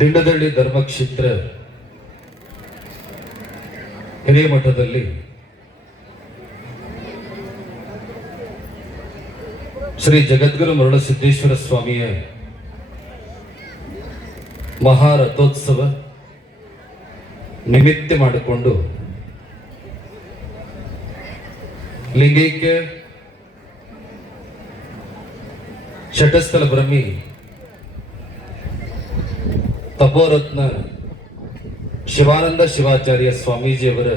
ದಿಂಡದಳ್ಳಿ ಧರ್ಮಕ್ಷೇತ್ರ ಹಿರೇಮಠದಲ್ಲಿ ಶ್ರೀ ಜಗದ್ಗುರು ಮರುಳಸಿದ್ದೇಶ್ವರ ಸ್ವಾಮಿಯ ಮಹಾರಥೋತ್ಸವ ನಿಮಿತ್ತ ಮಾಡಿಕೊಂಡು ಲಿಂಗೈಕ್ಯ ಷಟಸ್ಥಲ ಬ್ರಹ್ಮಿ ತಪೋರತ್ನ ಶಿವಾನಂದ ಶಿವಾಚಾರ್ಯ ಸ್ವಾಮೀಜಿಯವರ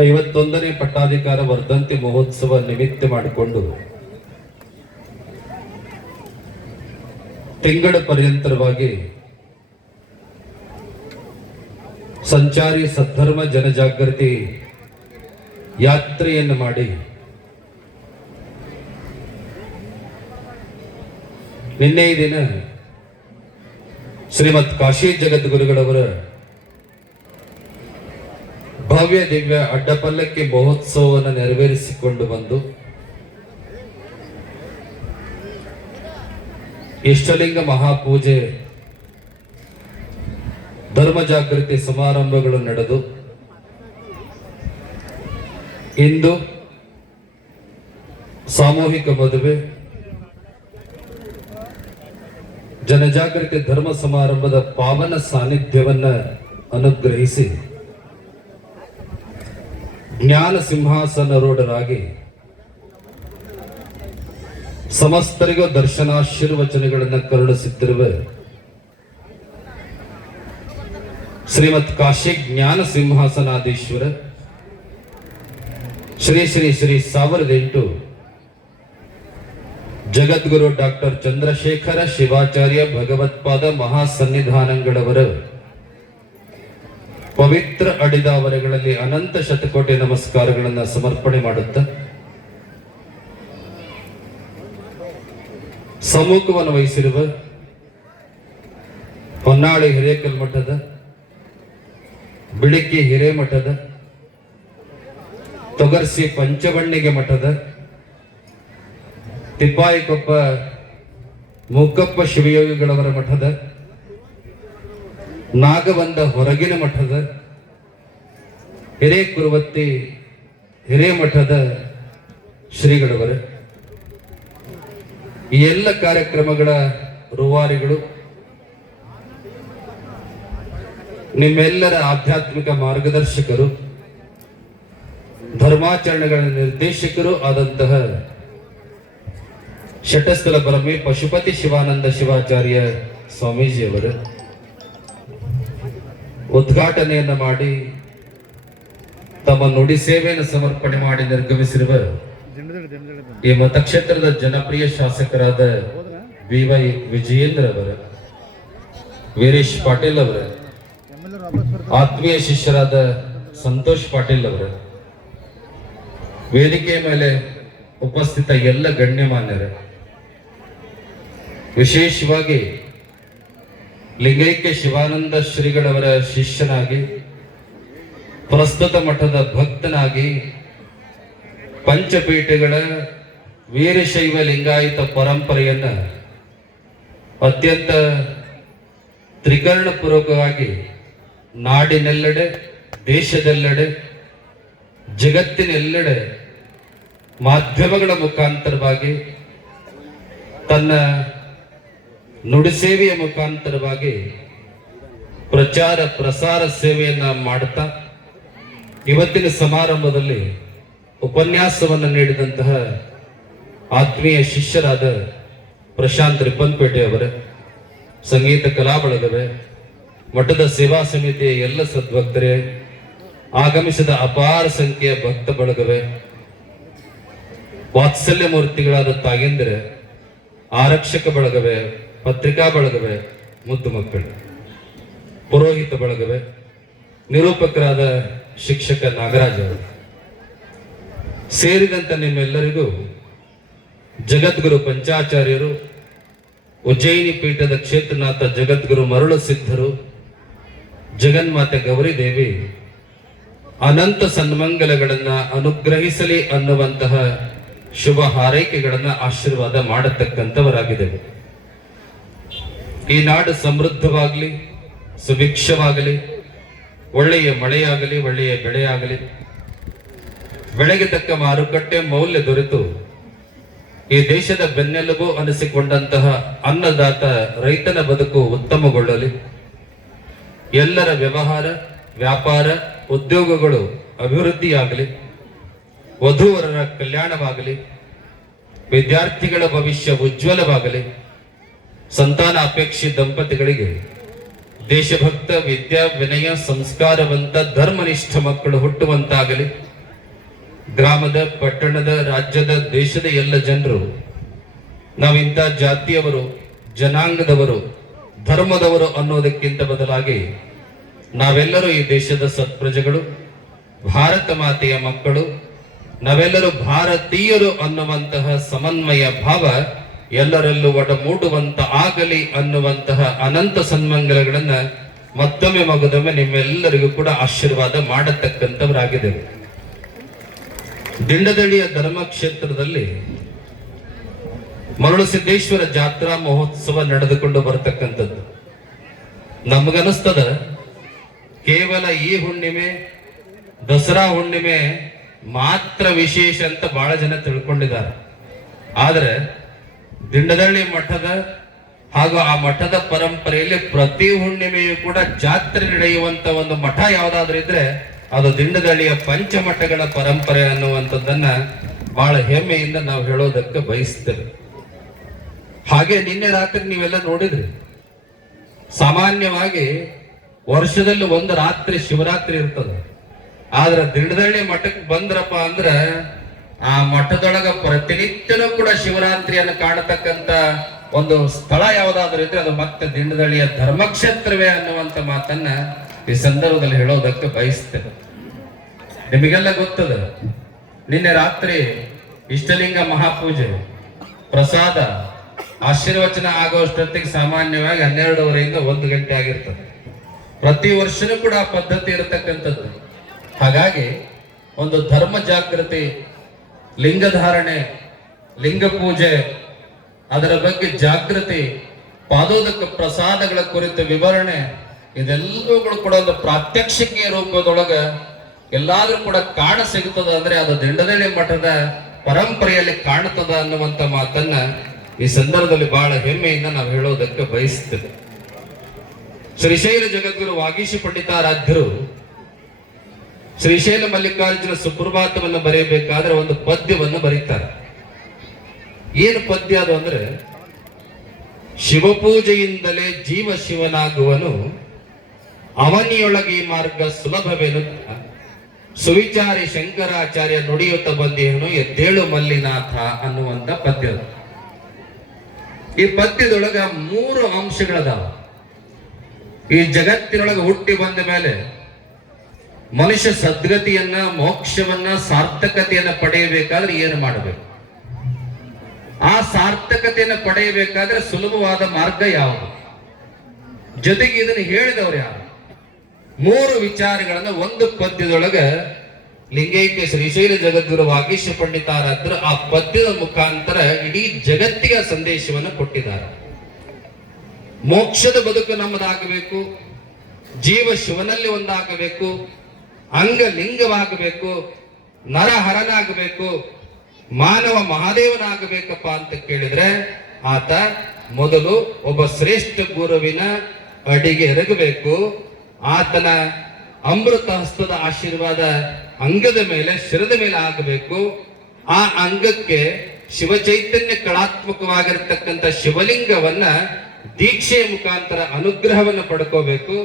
ಐವತ್ತೊಂದನೇ ಪಟ್ಟಾಧಿಕಾರ ವರ್ಧಂತಿ ಮಹೋತ್ಸವ ನಿಮಿತ್ತ ಮಾಡಿಕೊಂಡು ತಿಂಗಳ ಪರ್ಯಂತರವಾಗಿ ಸಂಚಾರಿ ಸದ್ಧರ್ಮ ಜನಜಾಗೃತಿ ಯಾತ್ರೆಯನ್ನು ಮಾಡಿ ನಿನ್ನೆ ದಿನ ಶ್ರೀಮತ್ ಕಾಶಿ ಜಗದ್ಗುರುಗಳವರ ಭವ್ಯ ದಿವ್ಯ ಅಡ್ಡಪಲ್ಲಕ್ಕಿ ಮಹೋತ್ಸವವನ್ನು ನೆರವೇರಿಸಿಕೊಂಡು ಬಂದು ಇಷ್ಟಲಿಂಗ ಮಹಾಪೂಜೆ, ಧರ್ಮ ಜಾಗೃತಿ ಸಮಾರಂಭಗಳು ನಡೆದು ಇಂದು ಸಾಮೂಹಿಕ ಮದುವೆ ಜನಜಾಗೃತಿ ಧರ್ಮ ಸಮಾರಂಭದ ಪಾವನ ಸಾನ್ನಿಧ್ಯವನ್ನ ಅನುಗ್ರಹಿಸಿ ಜ್ಞಾನ ಸಿಂಹಾಸನರೂಢರಾಗಿ ಸಮಸ್ತರಿಗೂ ದರ್ಶನಾಶೀರ್ವಚನಗಳನ್ನು ಕರುಣಿಸುತ್ತಿರುವ ಶ್ರೀಮತ್ ಕಾಶಿ ಜ್ಞಾನ ಸಿಂಹಾಸನಾಧೀಶ್ವರ ಶ್ರೀ ಶ್ರೀ ಶ್ರೀ ಸಾವಿರದ ಎಂಟು ಜಗದ್ಗುರು ಡಾಕ್ಟರ್ ಚಂದ್ರಶೇಖರ ಶಿವಾಚಾರ್ಯ ಭಗವತ್ಪಾದ ಮಹಾಸನ್ನಿಧಾನಗಳವರ ಪವಿತ್ರ ಅಡಿದಾವರೆಗಳಲ್ಲಿ ಅನಂತ ಶತಕೋಟಿ ನಮಸ್ಕಾರಗಳನ್ನು ಸಮರ್ಪಣೆ ಮಾಡುತ್ತ ಸಮ್ಮುಖವನ್ನು ವಹಿಸಿರುವ ಹೊನ್ನಾಳಿ ಹಿರೇಕಲ್ ಮಠದ, ಬಿಳಿಕಿ ಹಿರೇಮಠದ, ತೊಗರ್ಸಿ ಪಂಚವಣ್ಣಿಗೆ ಮಠದ ತಿಪ್ಪಾಯಿಕೊಪ್ಪ ಮೂಕಪ್ಪ ಶಿವಯೋಗಿಗಳವರ ಮಠದ ನಾಗಬಂದ ಹೊರಗಿನ ಮಠದ, ಹಿರೇಕುರುವತ್ತಿ ಹಿರೇಮಠದ ಶ್ರೀಗಳವರ ಈ ಎಲ್ಲ ಕಾರ್ಯಕ್ರಮಗಳ ರೂವಾರಿಗಳು ನಿಮ್ಮೆಲ್ಲರ ಆಧ್ಯಾತ್ಮಿಕ ಮಾರ್ಗದರ್ಶಕರು, ಧರ್ಮಾಚರಣೆಗಳ ನಿರ್ದೇಶಕರು ಆದಂತಹ ಶಟಸ್ಥಲ ಬ್ರಹ್ಮಿ ಪಶುಪತಿ ಶಿವಾನಂದ ಶಿವಾಚಾರ್ಯ ಸ್ವಾಮೀಜಿಯವರು ಉದ್ಘಾಟನೆಯನ್ನ ಮಾಡಿ ತಮ್ಮ ನುಡಿ ಸೇವೆಯನ್ನು ಸಮರ್ಪಣೆ ಮಾಡಿ ನಿರ್ಗಮಿಸಿರುವ ಈ ಮತಕ್ಷೇತ್ರದ ಜನಪ್ರಿಯ ಶಾಸಕರಾದ ಬಿ ವೈ ವಿಜಯೇಂದ್ರ ಅವರ, ವೀರೇಶ್ ಪಾಟೀಲ್ ಅವರ, ಆತ್ಮೀಯ ಶಿಷ್ಯರಾದ ಸಂತೋಷ್ ಪಾಟೀಲ್ ಅವರ, ವೇದಿಕೆಯ ಮೇಲೆ ಉಪಸ್ಥಿತ ಎಲ್ಲ ಗಣ್ಯಮಾನ್ಯರ ವಿಶೇಷವಾಗಿ ಲಿಂಗೈಕ್ಯ ಶಿವಾನಂದ ಶ್ರೀಗಳವರ ಶಿಷ್ಯನಾಗಿ, ಪ್ರಸ್ತುತ ಮಠದ ಭಕ್ತನಾಗಿ, ಪಂಚಪೀಠಗಳ ವೀರಶೈವ ಲಿಂಗಾಯತ ಪರಂಪರೆಯನ್ನು ಅತ್ಯಂತ ತ್ರಿಕರಣಪೂರ್ವಕವಾಗಿ ನಾಡಿನೆಲ್ಲೆಡೆ, ದೇಶದೆಲ್ಲೆಡೆ, ಜಗತ್ತಿನೆಲ್ಲೆಡೆ ಮಾಧ್ಯಮಗಳ ಮುಖಾಂತರವಾಗಿ ತನ್ನ ನುಡಿಸೇವೆಯ ಮುಖಾಂತರವಾಗಿ ಪ್ರಚಾರ ಪ್ರಸಾರ ಸೇವೆಯನ್ನ ಮಾಡುತ್ತಾ ಇವತ್ತಿನ ಸಮಾರಂಭದಲ್ಲಿ ಉಪನ್ಯಾಸವನ್ನು ನೀಡಿದಂತಹ ಆತ್ಮೀಯ ಶಿಷ್ಯರಾದ ಪ್ರಶಾಂತ್ ರಿಪ್ಪನ್ಪೇಟೆ ಅವರ, ಸಂಗೀತ ಕಲಾ ಬಳಗವೇ ಮಠದ ಸೇವಾ ಸಮಿತಿಯ ಎಲ್ಲ ಸದ್ಭಕ್ತರೇ, ಆಗಮಿಸಿದ ಅಪಾರ ಸಂಖ್ಯೆಯ ಭಕ್ತ ಬಳಗವೇ, ವಾತ್ಸಲ್ಯ ಮೂರ್ತಿಗಳಾದ ತಾಗೇಂದ್ರ ಆರಕ್ಷಕ ಬಳಗವೇ ಪತ್ರಿಕಾ ಬಳಗವೇ? ಮುದ್ದು ಮಕ್ಕಳು. ಪುರೋಹಿತ ಬಳಗವೇ? ನಿರೂಪಕರಾದ ಶಿಕ್ಷಕ ನಾಗರಾಜ್ ಅವರು. ಸೇರಿದಂತ ನಿಮ್ಮೆಲ್ಲರಿಗೂ ಜಗದ್ಗುರು ಪಂಚಾಚಾರ್ಯರು, ಉಜ್ಜಯಿನಿ ಪೀಠದ ಕ್ಷೇತ್ರನಾಥ ಜಗದ್ಗುರು ಮರುಳ ಸಿದ್ಧರು, ಜಗನ್ಮಾತೆ ಗೌರಿ ದೇವಿ ಅನಂತ ಸನ್ಮಂಗಲಗಳನ್ನ ಅನುಗ್ರಹಿಸಲಿ ಅನ್ನುವಂತಹ ಶುಭ ಹಾರೈಕೆಗಳನ್ನ ಆಶೀರ್ವಾದ ಮಾಡತಕ್ಕಂಥವರಾಗಿದ್ದೇವೆ. ಈ ನಾಡು ಸಮೃದ್ಧವಾಗಲಿ, ಸುಭಿಕ್ಷವಾಗಲಿ, ಒಳ್ಳೆಯ ಮಳೆಯಾಗಲಿ, ಒಳ್ಳೆಯ ಬೆಳೆಯಾಗಲಿ, ಬೆಳೆಗೆ ತಕ್ಕ ಮಾರುಕಟ್ಟೆ ಮೌಲ್ಯ ದೊರೆತು. ಈ ದೇಶದ ಬೆನ್ನೆಲುಬು ಅನಿಸಿಕೊಂಡಂತಹ ಅನ್ನದಾತ ರೈತನ ಬದುಕು ಉತ್ತಮಗೊಳ್ಳಲಿ. ಎಲ್ಲರ ವ್ಯವಹಾರ, ವ್ಯಾಪಾರ, ಉದ್ಯೋಗಗಳು ಅಭಿವೃದ್ಧಿಯಾಗಲಿ, ವಧುವರರ ಕಲ್ಯಾಣವಾಗಲಿ, ವಿದ್ಯಾರ್ಥಿಗಳ ಭವಿಷ್ಯ ಉಜ್ವಲವಾಗಲಿ ಸಂತಾನ ಅಪೇಕ್ಷೆ ದಂಪತಿಗಳಿಗೆ ದೇಶಭಕ್ತ, ವಿದ್ಯಾ, ವಿನಯ, ಸಂಸ್ಕಾರವಂತ, ಧರ್ಮನಿಷ್ಠ ಮಕ್ಕಳು ಹುಟ್ಟುವಂತಾಗಲಿ. ಗ್ರಾಮದ, ಪಟ್ಟಣದ, ರಾಜ್ಯದ, ದೇಶದ ಎಲ್ಲ ಜನರು, ನಾವಿಂಥ ಜಾತಿಯವರು, ಜನಾಂಗದವರು, ಧರ್ಮದವರು ಅನ್ನೋದಕ್ಕಿಂತ ಬದಲಾಗಿ ನಾವೆಲ್ಲರೂ ಈ ದೇಶದ ಸತ್ಪ್ರಜೆಗಳು, ಭಾರತ ಮಾತೆಯ ಮಕ್ಕಳು, ನಾವೆಲ್ಲರೂ ಭಾರತೀಯರು ಅನ್ನುವಂತಹ ಸಮನ್ವಯ ಭಾವ ಎಲ್ಲರಲ್ಲೂ ಒಡಮೂಡುವಂತ ಆಗಲಿ ಅನ್ನುವಂತಹ ಅನಂತ ಸನ್ಮಂಗಲಗಳನ್ನ ಮತ್ತೊಮ್ಮೆ ಮಗದೊಮ್ಮೆ ನಿಮ್ಮೆಲ್ಲರಿಗೂ ಕೂಡ ಆಶೀರ್ವಾದ ಮಾಡತಕ್ಕಂಥವರಾಗಿದ್ದೇವೆ. ದಿಂಡದಳಿಯ ಧರ್ಮಕ್ಷೇತ್ರದಲ್ಲಿ ಮರಳು ಸಿದ್ದೇಶ್ವರ ಜಾತ್ರಾ ಮಹೋತ್ಸವ ನಡೆದುಕೊಂಡು ಬರತಕ್ಕಂಥದ್ದು. ನಮಗನಿಸ್ತದ ಕೇವಲ ಈ ಹುಣ್ಣಿಮೆ, ದಸರಾ ಹುಣ್ಣಿಮೆ ಮಾತ್ರ ವಿಶೇಷ ಅಂತ ಬಹಳ ಜನ ತಿಳ್ಕೊಂಡಿದ್ದಾರೆ. ಆದ್ರೆ ದಿಂಡದಳ್ಳಿ ಮಠದ ಹಾಗೂ ಆ ಮಠದ ಪರಂಪರೆಯಲ್ಲಿ ಪ್ರತಿ ಹುಣ್ಣಿಮೆಯೂ ಕೂಡ ಜಾತ್ರೆ ನಡೆಯುವಂತ ಒಂದು ಮಠ ಯಾವ್ದಾದ್ರು ಇದ್ರೆ ಅದು ದಿಂಡದಳ್ಳಿಯ ಪಂಚಮಠಗಳ ಪರಂಪರೆ ಅನ್ನುವಂಥದ್ದನ್ನ ಬಹಳ ಹೆಮ್ಮೆಯಿಂದ ನಾವು ಹೇಳೋದಕ್ಕೆ ಬಯಸ್ತೇವೆ. ಹಾಗೆ ನಿನ್ನೆ ರಾತ್ರಿ ನೀವೆಲ್ಲ ನೋಡಿದ್ರಿ. ಸಾಮಾನ್ಯವಾಗಿ ವರ್ಷದಲ್ಲಿ ಒಂದು ರಾತ್ರಿ ಶಿವರಾತ್ರಿ ಇರ್ತದೆ. ಆದ್ರೆ ದಿಂಡದಳ್ಳಿ ಮಠಕ್ಕೆ ಬಂದ್ರಪ್ಪ ಅಂದ್ರ ಆ ಮಠದೊಳಗ ಪ್ರತಿನಿತ್ಯನೂ ಕೂಡ ಶಿವರಾತ್ರಿಯನ್ನು ಕಾಣತಕ್ಕಂತ ಒಂದು ಸ್ಥಳ ಯಾವುದಾದ್ರೂ ಇದ್ರೆ ಅದು ಮತ್ತೆ ದಿಂಡದಳಿಯ ಧರ್ಮಕ್ಷೇತ್ರವೇ ಅನ್ನುವಂತ ಮಾತನ್ನ ಈ ಸಂದರ್ಭದಲ್ಲಿ ಹೇಳೋದಕ್ಕೆ ಬಯಸ್ತೇವೆ ನಿಮಗೆಲ್ಲ ಗೊತ್ತದ? ನಿನ್ನೆ ರಾತ್ರಿ ಇಷ್ಟಲಿಂಗ ಮಹಾಪೂಜೆ, ಪ್ರಸಾದ, ಆಶೀರ್ವಚನ ಆಗೋಷ್ಟೊತ್ತಿಗೆ ಸಾಮಾನ್ಯವಾಗಿ ಹನ್ನೆರಡುವರೆಯಿಂದ ಒಂದು ಗಂಟೆ ಆಗಿರ್ತದೆ. ಪ್ರತಿ ವರ್ಷನೂ ಕೂಡ ಆ ಪದ್ಧತಿ ಇರತಕ್ಕಂಥದ್ದು. ಹಾಗಾಗಿ ಒಂದು ಧರ್ಮ ಜಾಗೃತಿ ಲಿಂಗಧಾರಣೆ ಲಿಂಗ ಪೂಜೆ, ಅದರ ಬಗ್ಗೆ ಜಾಗೃತಿ, ಪಾದೋದಕ ಪ್ರಸಾದಗಳ ಕುರಿತ ವಿವರಣೆ, ಇದೆಲ್ಲವುಗಳು ಕೂಡ ಒಂದು ಪ್ರಾತ್ಯಕ್ಷಿಕೆಯ ರೂಪದೊಳಗ ಎಲ್ಲಾದ್ರೂ ಕೂಡ ಕಾಣ ಸಿಗುತ್ತದ ಅಂದ್ರೆ ಅದು ದಂಡದಳ್ಳಿ ಮಠದ ಪರಂಪರೆಯಲ್ಲಿ ಕಾಣುತ್ತದ ಅನ್ನುವಂತ ಮಾತನ್ನ ಈ ಸಂದರ್ಭದಲ್ಲಿ ಬಹಳ ಹೆಮ್ಮೆಯಿಂದ ನಾವು ಹೇಳೋದಕ್ಕೆ ಬಯಸುತ್ತೇವೆ ಶ್ರೀಶೈಲ ಜಗದ್ಗುರು ವಾಗೀಶಿ ಪಂಡಿತಾರಾಧ್ಯರು ಶ್ರೀಶೈಲ ಮಲ್ಲಿಕಾರ್ಜುನ ಸುಪ್ರಭಾತವನ್ನು ಬರೆಯಬೇಕಾದ್ರೆ ಒಂದು ಪದ್ಯವನ್ನು ಬರೀತಾರೆ ಏನು ಪದ್ಯ ಅದು ಅಂದ್ರೆ, ಶಿವಪೂಜೆಯಿಂದಲೇ ಜೀವ ಶಿವನಾಗುವನು, ಅವನಿಯೊಳಗೆ ಈ ಮಾರ್ಗ ಸುಲಭವೇನು ಸುವಿಚಾರಿ ಶಂಕರಾಚಾರ್ಯ ನುಡಿಯುತ್ತ ಬಂದೇನು, ಎದ್ದೇಳು ಮಲ್ಲಿನಾಥ ಅನ್ನುವಂತ ಪದ್ಯ. ಈ ಪದ್ಯದೊಳಗ ಮೂರು ಅಂಶಗಳದಾವ ಈ ಜಗತ್ತಿನೊಳಗೆ ಹುಟ್ಟಿ ಬಂದ ಮೇಲೆ ಮನುಷ್ಯ ಸದ್ಗತಿಯನ್ನ, ಮೋಕ್ಷವನ್ನ, ಸಾರ್ಥಕತೆಯನ್ನ ಪಡೆಯಬೇಕಾದ್ರೆ ಏನು ಮಾಡಬೇಕು? ಆ ಸಾರ್ಥಕತೆಯನ್ನು ಪಡೆಯಬೇಕಾದ್ರೆ ಸುಲಭವಾದ ಮಾರ್ಗ ಯಾವುದು? ಜೊತೆಗೆ ಇದನ್ನು ಹೇಳಿದವರು ಯಾರು? ಮೂರು ವಿಚಾರಗಳನ್ನ ಒಂದು ಪದ್ಯದೊಳಗ ಲಿಂಗೈಕ್ಯ ಶ್ರೀಶೈಲ ಜಗದ್ಗುರು ವಾಗೀಶ ಪಂಡಿತಾರಾದ್ರು ಆ ಪದ್ಯದ ಮುಖಾಂತರ ಇಡೀ ಜಗತ್ತಿಗೆ ಸಂದೇಶವನ್ನು ಕೊಟ್ಟಿದ್ದಾರೆ. ಮೋಕ್ಷದ ಬದುಕು ನಮ್ಮದಾಗಬೇಕು, ಜೀವ ಶಿವನಲ್ಲಿ ಒಂದಾಗಬೇಕು ಅಂಗ ಲಿಂಗವಾಗಬೇಕು ನರಹರನಾಗಬೇಕು, ಮಾನವ ಮಹಾದೇವನಾಗಬೇಕಪ್ಪ ಅಂತ ಕೇಳಿದ್ರೆ ಆತ ಮೊದಲು ಒಬ್ಬ ಶ್ರೇಷ್ಠ ಗುರುವಿನ ಅಡಿಗೆ ಎರಗಬೇಕು. ಆತನ ಅಮೃತ ಹಸ್ತದ ಆಶೀರ್ವಾದ ಅಂಗದ ಮೇಲೆ, ಶಿರದ ಮೇಲೆ ಆಗಬೇಕು. ಆ ಅಂಗಕ್ಕೆ ಶಿವಚೈತನ್ಯ ಕಲಾತ್ಮಕವಾಗಿರತಕ್ಕಂಥ ಶಿವಲಿಂಗವನ್ನ ದೀಕ್ಷೆಯ ಮುಖಾಂತರ ಅನುಗ್ರಹವನ್ನು ಪಡ್ಕೋಬೇಕು.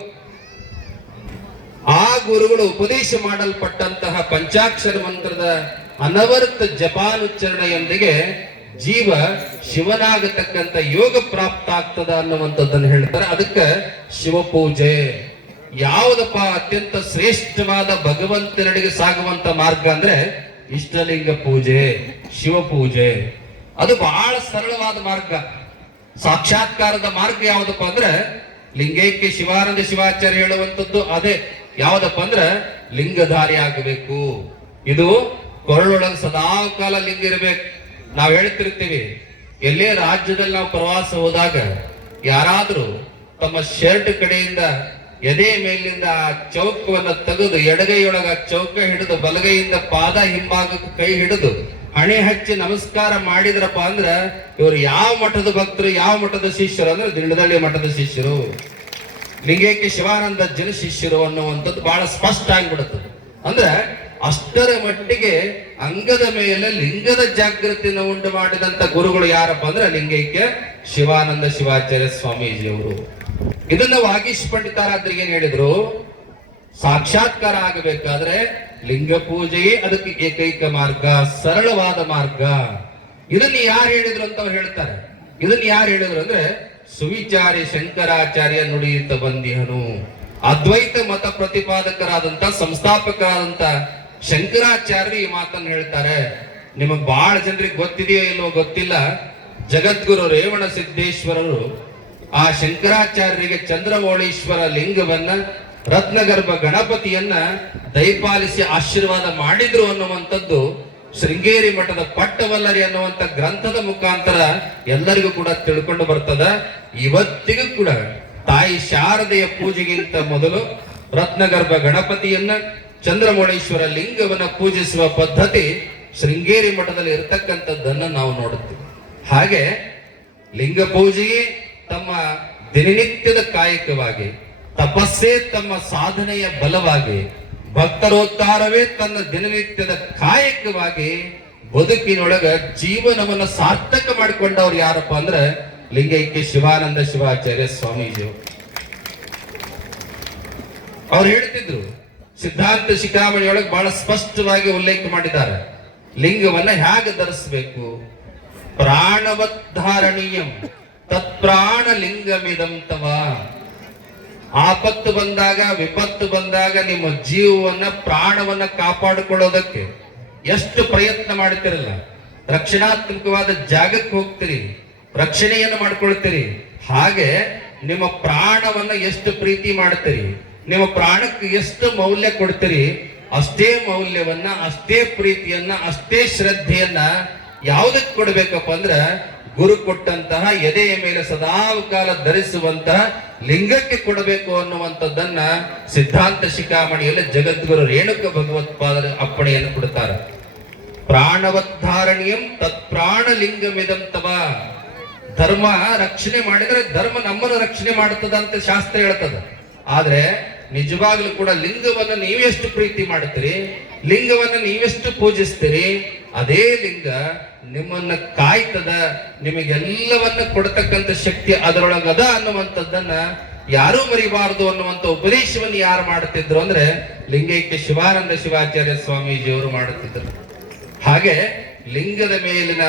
ಆ ಗುರುಗಳು ಉಪದೇಶ ಮಾಡಲ್ಪಟ್ಟಂತಹ ಪಂಚಾಕ್ಷರ ಮಂತ್ರದ ಅನವರ್ತ ಜಪಾನುಚ್ಚರಣೆಯೊಂದಿಗೆ ಜೀವ ಶಿವನಾಗತಕ್ಕಂತ ಯೋಗ ಪ್ರಾಪ್ತ ಆಗ್ತದ ಅನ್ನುವಂಥದ್ದನ್ನು ಹೇಳ್ತಾರೆ. ಅದಕ್ಕೆ ಶಿವಪೂಜೆ. ಯಾವುದಪ್ಪ ಅತ್ಯಂತ ಶ್ರೇಷ್ಠವಾದ ಭಗವಂತನಡೆಗೆ ಸಾಗುವಂತ ಮಾರ್ಗ ಅಂದ್ರೆ ಇಷ್ಟಲಿಂಗ ಪೂಜೆ, ಶಿವಪೂಜೆ. ಅದು ಬಹಳ ಸರಳವಾದ ಮಾರ್ಗ. ಸಾಕ್ಷಾತ್ಕಾರದ ಮಾರ್ಗ ಯಾವುದಪ್ಪ ಅಂದ್ರೆ ಲಿಂಗೈಕ್ಯ ಶಿವಾನಂದ ಶಿವಾಚಾರ್ಯ ಹೇಳುವಂಥದ್ದು ಅದೇ. ಯಾವುದಪ್ಪ ಅಂದ್ರೆ ಲಿಂಗಧಾರಿ ಆಗಬೇಕು. ಇದು ಕೊರಳೊಳಗೆ ಸದಾ ಕಾಲ ಲಿಂಗ ಇರಬೇಕು. ನಾವ್ ಹೇಳ್ತಿರ್ತೀವಿ, ಎಲ್ಲೇ ರಾಜ್ಯದಲ್ಲಿ ನಾವು ಪ್ರವಾಸ ಹೋದಾಗ ಯಾರಾದ್ರೂ ತಮ್ಮ ಶರ್ಟ್ ಕಡೆಯಿಂದ ಎದೆ ಮೇಲಿಂದ ಆ ಚೌಕವನ್ನ ತೆಗೆದು ಎಡಗೈಯೊಳಗ ಚೌಕ ಹಿಡಿದು ಬಲಗೈಯಿಂದ ಪಾದ ಹಿಂಭಾಗಕ್ಕೆ ಕೈ ಹಿಡಿದು ಹಣೆ ಹಚ್ಚಿ ನಮಸ್ಕಾರ ಮಾಡಿದ್ರಪ್ಪ ಅಂದ್ರ ಇವರು ಯಾವ ಮಠದ ಭಕ್ತರು, ಯಾವ ಮಠದ ಶಿಷ್ಯರು ಅಂದ್ರೆ ದಿಂಡದಳ್ಳಿ ಮಠದ ಶಿಷ್ಯರು. ಲಿಂಗೈಕ್ಯ ಶಿವಾನಂದ ಜನ ಶಿಷ್ಯರು ಅನ್ನುವಂಥದ್ದು ಬಹಳ ಸ್ಪಷ್ಟ ಆಗಿಬಿಡುತ್ತೆ ಅಂದ್ರೆ ಅಷ್ಟರ ಮಟ್ಟಿಗೆ ಅಂಗದ ಮೇಲೆ ಲಿಂಗದ ಜಾಗೃತಿಯನ್ನು ಉಂಟು ಮಾಡಿದಂತ ಗುರುಗಳು ಯಾರಪ್ಪ ಅಂದ್ರೆ ಲಿಂಗೈಕ್ಯ ಶಿವಾನಂದ ಶಿವಾಚಾರ್ಯ ಸ್ವಾಮೀಜಿಯವರು. ಇದನ್ನ ವಾಗೀಶ್ ಪಂಡಿತಾರಾದ್ರಿಗೆ ಏನ್ ಹೇಳಿದ್ರು? ಸಾಕ್ಷಾತ್ಕಾರ ಆಗಬೇಕಾದ್ರೆ ಲಿಂಗ ಪೂಜೆಯೇ ಅದಕ್ಕೆ ಏಕೈಕ ಮಾರ್ಗ, ಸರಳವಾದ ಮಾರ್ಗ. ಇದನ್ನ ಯಾರು ಹೇಳಿದ್ರು ಅಂತ ಅವ್ರು ಹೇಳ್ತಾರೆ. ಇದನ್ನ ಯಾರು ಹೇಳಿದ್ರು ಅಂದ್ರೆ ಸುವಿಚಾರಿ ಶಂಕರಾಚಾರ್ಯ ನುಡಿಯುತ್ತ ಬಂದಿಹನು. ಅದ್ವೈತ ಮತ ಪ್ರತಿಪಾದಕರಾದಂತ, ಸಂಸ್ಥಾಪಕರಾದಂತ ಶಂಕರಾಚಾರ್ಯ ಈ ಮಾತನ್ನು ಹೇಳ್ತಾರೆ. ನಿಮಗ್ ಬಹಳ ಜನರಿಗೆ ಗೊತ್ತಿದೆಯೋ ಇಲ್ವೋ ಗೊತ್ತಿಲ್ಲ. ಜಗದ್ಗುರು ರೇವಣ ಸಿದ್ದೇಶ್ವರರು ಆ ಶಂಕರಾಚಾರ್ಯರಿಗೆ ಚಂದ್ರಮೌಳೀಶ್ವರ ಲಿಂಗವನ್ನ, ರತ್ನಗರ್ಭ ಗಣಪತಿಯನ್ನ ದಯಪಾಲಿಸಿ ಆಶೀರ್ವಾದ ಮಾಡಿದ್ರು ಅನ್ನುವಂಥದ್ದು ಶೃಂಗೇರಿ ಮಠದ ಪಟ್ಟವಲ್ಲರಿ ಅನ್ನುವಂಥ ಗ್ರಂಥದ ಮುಖಾಂತರ ಎಲ್ಲರಿಗೂ ಕೂಡ ತಿಳ್ಕೊಂಡು ಬರ್ತದ. ಇವತ್ತಿಗೂ ಕೂಡ ತಾಯಿ ಶಾರದೆಯ ಪೂಜೆಗಿಂತ ಮೊದಲು ರತ್ನಗರ್ಭ ಗಣಪತಿಯನ್ನ ಚಂದ್ರಮೌಳೇಶ್ವರ ಲಿಂಗವನ್ನ ಪೂಜಿಸುವ ಪದ್ಧತಿ ಶೃಂಗೇರಿ ಮಠದಲ್ಲಿ ಇರತಕ್ಕಂಥದ್ದನ್ನ ನಾವು ನೋಡುತ್ತೇವೆ. ಹಾಗೆ ಲಿಂಗ ಪೂಜೆಯೇ ತಮ್ಮ ದಿನನಿತ್ಯದ ಕಾಯಕವಾಗಿ, ತಪಸ್ಸೇ ತಮ್ಮ ಸಾಧನೆಯ ಬಲವಾಗಿ ಭಕ್ತರೋದ್ಧಾರವೇ ತನ್ನ ದಿನನಿತ್ಯದ ಕಾಯಕವಾಗಿ ಬದುಕಿನೊಳಗ ಜೀವನವನ್ನ ಸಾರ್ಥಕ ಮಾಡಿಕೊಂಡವ್ರು ಯಾರಪ್ಪ ಅಂದ್ರೆ ಲಿಂಗೈಕ್ಯ ಶಿವಾನಂದ ಶಿವಾಚಾರ್ಯ ಸ್ವಾಮೀಜಿ ಅವ್ರು ಹೇಳ್ತಿದ್ರು, ಸಿದ್ಧಾಂತ ಶಿಖಾಮಣಿಯೊಳಗೆ ಬಹಳ ಸ್ಪಷ್ಟವಾಗಿ ಉಲ್ಲೇಖ ಮಾಡಿದ್ದಾರೆ. ಲಿಂಗವನ್ನ ಹೇಗೆ ಧರಿಸಬೇಕು? ಪ್ರಾಣವದ್ಧಾರಣೀಯಂ ತತ್ಪ್ರಾಣ ಲಿಂಗಮಿದಂ ತವ ಆಪತ್ತು ಬಂದಾಗ, ವಿಪತ್ತು ಬಂದಾಗ ನಿಮ್ಮ ಜೀವವನ್ನ, ಪ್ರಾಣವನ್ನ ಕಾಪಾಡಿಕೊಳ್ಳೋದಕ್ಕೆ ಎಷ್ಟು ಪ್ರಯತ್ನ ಮಾಡ್ತಿರಲ್ಲ. ರಕ್ಷಣಾತ್ಮಕವಾದ ಜಾಗಕ್ಕೆ ಹೋಗ್ತೀರಿ. ರಕ್ಷಣೆಯನ್ನು ಮಾಡ್ಕೊಳ್ತೀರಿ. ಹಾಗೆ ನಿಮ್ಮ ಪ್ರಾಣವನ್ನ ಎಷ್ಟು ಪ್ರೀತಿ ಮಾಡ್ತೀರಿ. ನಿಮ್ಮ ಪ್ರಾಣಕ್ಕೆ ಎಷ್ಟು ಮೌಲ್ಯ ಕೊಡ್ತೀರಿ. ಅಷ್ಟೇ ಮೌಲ್ಯವನ್ನ, ಅಷ್ಟೇ ಪ್ರೀತಿಯನ್ನ, ಅಷ್ಟೇ ಶ್ರದ್ಧೆಯನ್ನ ಯಾವುದಕ್ಕೆ ಕೊಡ್ಬೇಕಪ್ಪ ಅಂದ್ರೆ ಗುರು ಕೊಟ್ಟಂತಹ ಎದೆಯ ಮೇಲೆ ಸದಾಕಾಲ ಧರಿಸುವಂತಹ ಲಿಂಗಕ್ಕೆ ಕೊಡಬೇಕು ಅನ್ನುವಂಥದ್ದನ್ನ ಸಿದ್ಧಾಂತ ಶಿಖಾಮಣಿಯಲ್ಲಿ ಜಗದ್ಗುರು ರೇಣುಕ ಭಗವತ್ಪಾದರ ಅಪ್ಪಣೆಯನ್ನು ಕೊಡುತ್ತಾರೆ ಪ್ರಾಣವದ್ಧಾರಣೀಯಂ ತತ್ಪ್ರಾಣ ಲಿಂಗಮಿದಂತವ ಧರ್ಮ ರಕ್ಷಣೆ ಮಾಡಿದ್ರೆ ಧರ್ಮ ನಮ್ಮನ್ನು ರಕ್ಷಣೆ ಮಾಡುತ್ತದ ಅಂತ ಶಾಸ್ತ್ರ ಹೇಳ್ತದೆ. ಆದ್ರೆ ನಿಜವಾಗ್ಲೂ ಕೂಡ ಲಿಂಗವನ್ನ ನೀವೆಷ್ಟು ಪ್ರೀತಿ ಮಾಡ್ತೀರಿ ಲಿಂಗವನ್ನ ನೀವೆಷ್ಟು ಪೂಜಿಸ್ತೀರಿ, ಅದೇ ಲಿಂಗ ನಿಮ್ಮನ್ನ ಕಾಯ್ತದ ನಿಮಗೆಲ್ಲವನ್ನ ಕೊಡತಕ್ಕಂಥ ಶಕ್ತಿ ಅದರೊಳಗದ ಅನ್ನುವಂಥದ್ದನ್ನ ಯಾರೂ ಮರಿಬಾರದು ಅನ್ನುವಂತ ಉಪದೇಶವನ್ನು ಯಾರು ಮಾಡುತ್ತಿದ್ರು ಅಂದ್ರೆ ಲಿಂಗೈಕ್ಯ ಶಿವಾನಂದ ಶಿವಾಚಾರ್ಯ ಸ್ವಾಮೀಜಿಯವರು ಮಾಡುತ್ತಿದ್ದರು. ಹಾಗೆ ಲಿಂಗದ ಮೇಲಿನ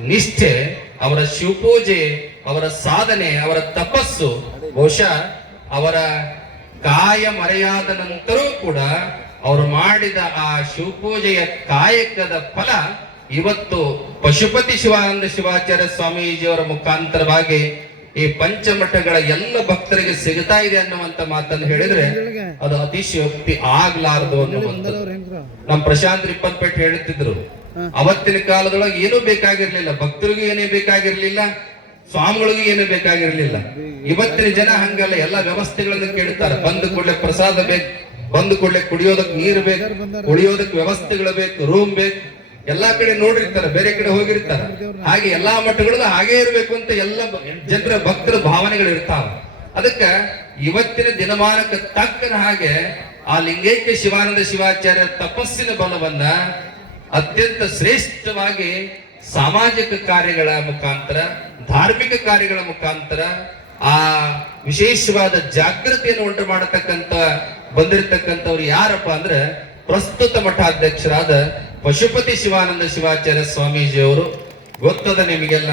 ನಿಷ್ಠೆ, ಅವರ ಶಿವಪೂಜೆ, ಅವರ ಸಾಧನೆ, ಅವರ ತಪಸ್ಸು, ಬಹುಶಃ ಅವರ ಕಾಯ ಮರೆಯಾದ ನಂತರವೂ ಕೂಡ ಅವರು ಮಾಡಿದ ಆ ಶಿವಪೂಜೆಯ ಕಾಯಕದ ಫಲ ಇವತ್ತು ಪಶುಪತಿ ಶಿವಾನಂದ ಶಿವಾಚಾರ್ಯ ಸ್ವಾಮೀಜಿಯವರ ಮುಖಾಂತರವಾಗಿ ಈ ಪಂಚಮಠಗಳ ಎಲ್ಲ ಭಕ್ತರಿಗೆ ಸಿಗ್ತಾ ಇದೆ ಅನ್ನುವಂತ ಮಾತನ್ನು ಹೇಳಿದ್ರೆ ಅದು ಅತಿಶಯೋಕ್ತಿ ಆಗ್ಲಾರದು ಅನ್ನುವಂಥ ನಮ್ ಪ್ರಶಾಂತ್ ರಿಪ್ಪನ್ಪೇಟೆ ಹೇಳುತ್ತಿದ್ರು. ಅವತ್ತಿನ ಕಾಲದೊಳಗೆ ಏನೂ ಬೇಕಾಗಿರ್ಲಿಲ್ಲ. ಭಕ್ತರಿಗೂ ಏನೇ ಬೇಕಾಗಿರ್ಲಿಲ್ಲ ಸ್ವಾಮಿಗಳಿಗೂ ಏನು ಬೇಕಾಗಿರ್ಲಿಲ್ಲ. ಇವತ್ತಿನ ಜನ ಹಂಗಲ್ಲ ಎಲ್ಲ ವ್ಯವಸ್ಥೆಗಳನ್ನು ಕೇಳ್ತಾರೆ. ಬಂದ ಕೂಡಲೇ ಪ್ರಸಾದ ಬೇಕು. ಬಂದ ಕೂಡಲೇ ಕುಡಿಯೋದಕ್ ನೀರು ಬೇಕು ಕುಡಿಯೋದಕ್ಕೆ ವ್ಯವಸ್ಥೆಗಳು ಬೇಕು ರೂಮ್ ಬೇಕು. ಎಲ್ಲಾ ಕಡೆ ನೋಡಿರ್ತಾರೆ ಬೇರೆ ಕಡೆ ಹೋಗಿರ್ತಾರೆ. ಹಾಗೆ ಎಲ್ಲಾ ಮಠಗಳು ಹಾಗೆ ಇರಬೇಕು ಅಂತ ಎಲ್ಲ ಜನರ ಭಕ್ತರ ಭಾವನೆಗಳು ಇರ್ತಾವ. ಅದಕ್ಕ ಇವತ್ತಿನ ದಿನಮಾನಕ್ಕೆ ತಕ್ಕನ ಹಾಗೆ ಆ ಲಿಂಗೈಕ್ಯ ಶಿವಾನಂದ ಶಿವಾಚಾರ್ಯ ತಪಸ್ಸಿನ ಬಲವನ್ನ ಅತ್ಯಂತ ಶ್ರೇಷ್ಠವಾಗಿ ಸಾಮಾಜಿಕ ಕಾರ್ಯಗಳ ಮುಖಾಂತರ ಧಾರ್ಮಿಕ ಕಾರ್ಯಗಳ ಮುಖಾಂತರ ಆ ವಿಶೇಷವಾದ ಜಾಗೃತಿಯನ್ನು ಉಂಟು ಮಾಡತಕ್ಕಂತ ಬಂದಿರತಕ್ಕಂಥವ್ರು ಯಾರಪ್ಪ ಅಂದ್ರೆ ಪ್ರಸ್ತುತ ಮಠಾಧ್ಯಕ್ಷರಾದ ಪಶುಪತಿ ಶಿವಾನಂದ ಶಿವಾಚಾರ್ಯ ಸ್ವಾಮೀಜಿಯವರು. ಗೊತ್ತದ ನಿಮಗೆಲ್ಲ?